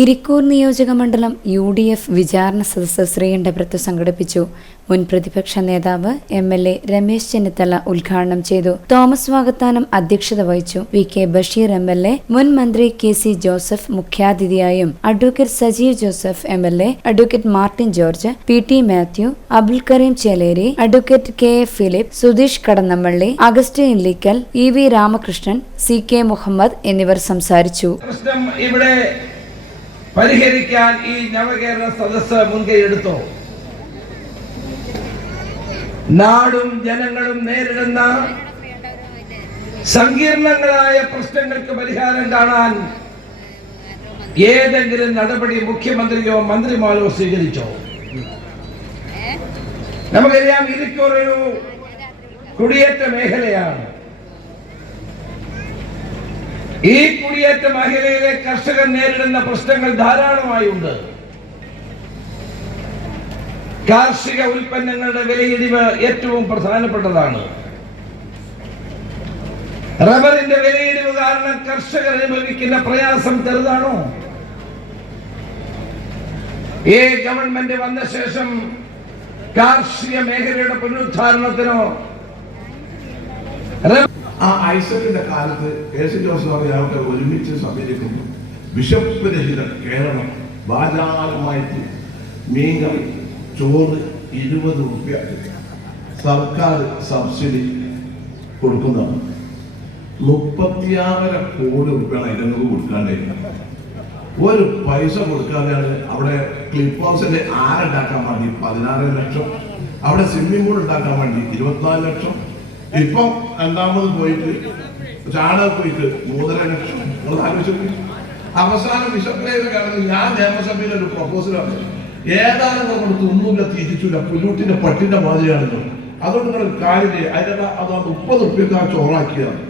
ഇരിക്കൂർ നിയോജക മണ്ഡലം U D F വിചാരണ സദസ്സ് ശ്രീകണ്ഠപുരത്ത് സംഘടിപ്പിച്ചു. മുൻ പ്രതിപക്ഷ നേതാവ് M L A Ramesh Chennithala ഉദ്ഘാടനം ചെയ്തു. തോമസ് വാഗത്താനം അധ്യക്ഷത വഹിച്ചു. V K Basheer M L A മുൻ മന്ത്രി K C Joseph മുഖ്യാതിഥിയായും advocate Sajeev Joseph M L A advocate Martin George P T Mathew Abdul Kareem Cheleri advocate K A Philip Sudheesh Kadanammalli Augustine Illikkal E V Ramakrishnan C K Muhammad എന്നിവർ സംസാരിച്ചു. ഇവിടെ പരിഹരിക്കാൻ ഈ നവകേരള സദസ് മുൻകൈയെടുത്തോ നാടും ജനങ്ങളും നേരിടുന്ന സങ്കീർണങ്ങളായ പ്രശ്നങ്ങൾക്ക് പരിഹാരം കാണാൻ ഏതെങ്കിലും നടപടി മുഖ്യമന്ത്രിയോ മന്ത്രിമാരോ സ്വീകരിച്ചോ? നമുക്കറിയാം ഇരിക്കൂർ ഒരു കുടിയേറ്റ മേഖലയാണ്. ഈ കുടിയേറ്റ മേഖലയിലെ കർഷകർ നേരിടുന്ന പ്രശ്നങ്ങൾ ധാരാളമായി ഉണ്ട്. കാർഷിക ഉൽപ്പന്നങ്ങളുടെ വിലയിടിവ് ഏറ്റവും പ്രധാനപ്പെട്ടതാണ്. റബ്ബറിന്റെ വിലയിടിവ് കാരണം കർഷകർ അനുഭവിക്കുന്ന പ്രയാസം ചെറുതാണോ? ഈ ഗവൺമെന്റ് വന്ന ശേഷം കാർഷിക മേഖലയുടെ പുനരുദ്ധാരണത്തിനോ? ആ ഐസക്കിന്റെ കാലത്ത് കെ സി ജോസഫ് പറഞ്ഞ ആൾക്കാർ ഒരുമിച്ച് സമ്മേളിക്കുന്നു ബിഷപ്പ് രഹിത കേരളം വാചാലമായിട്ട് മീൻകറി ചോറ് ഇരുപത് റുപ്യ. സർക്കാർ സബ്സിഡി കൊടുക്കുന്നതാണ്. മുപ്പത്തിയാറര കോടി റുപ്യാണ് ഇതിനൊക്കെ കൊടുക്കാണ്ടായിരുന്നത് ഒരു പൈസ കൊടുക്കാതെയാണ് അവിടെ ക്ലിപ്പ് ഹൗസിന്റെ ആരുണ്ടാക്കാൻ വേണ്ടി പതിനാറ് ലക്ഷം. അവിടെ സ്വിമ്മിംഗ് പൂൾ ഉണ്ടാക്കാൻ വേണ്ടി ഇരുപത്തിനാല് ലക്ഷം. ഇപ്പം രണ്ടാമത് പോയിട്ട് ചാണക പോയിട്ട് മൂന്നര ലക്ഷം. അവസാനം ബിഷപ്പിലേക്ക് കടന്ന് ഞാൻ നിയമസഭയിൽ ഒരു പ്രപ്പോസൽ ആണ് ഏതാനും നമ്മൾ തിന്നൂല തിരിച്ചില്ല പുല്ലൂട്ടിന്റെ പട്ടിന്റെ മാതിരിയാണെന്ന്. അതുകൊണ്ട് നിങ്ങൾ കാര്യം ചെയ്യുക അതിന്റെ അത് മുപ്പത് റുപ്യക്കാർ ചോറാക്കിയതാണ്.